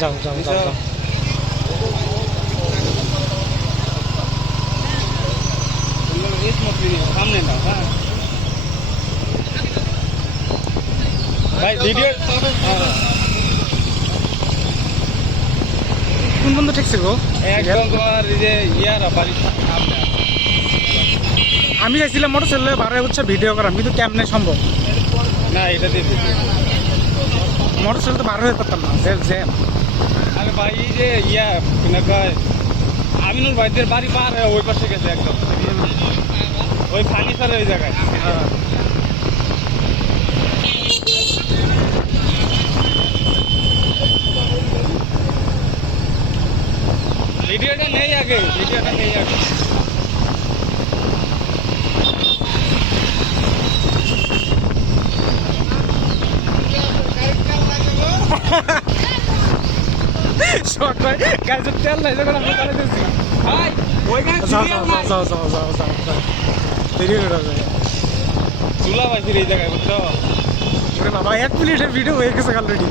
যাও যাও যাও যাও। সামনে না হ্যাঁ ভাই ভিডিও কোন বন্ধু ঠেকছে গো? একদম তোমার এই যে ইয়ারা বাড়ির সামনে আমি চাইছিলাম মোটর সাইকেলে বারে হচ্ছে ভিডিও করাম, কিন্তু কেমনে সম্ভব? না এটা দিয়ে মোটর সাইকেল তো বার হয়ে পারতাম না, জ্যাম। আরে ভাই এই যে ইয়া কিনা কয় আমিনুর ভাইদের বাড়ি পার হয়ে ওই পাশে গেছে একদম ওই ফার্নিচারের ওই জায়গায় ভিডিওটা নেই আগে শর্ট ভাই, গাড়িতে তেল নাই যখন আমি করে দিয়েছি। ভাই ওইখানে যাও যাও যাও যাও যাও যাও যাও যাও, দেরি হয়ে যাবে। চুলা পাইছি এই জায়গায় বুঝছো ওরে বাবা, 1 মিনিটের ভিডিও হয়ে গেছে অলরেডি।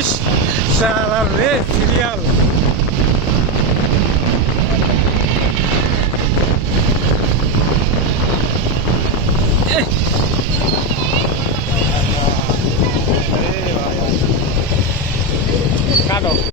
ইস শালা রে সিরিয়াল।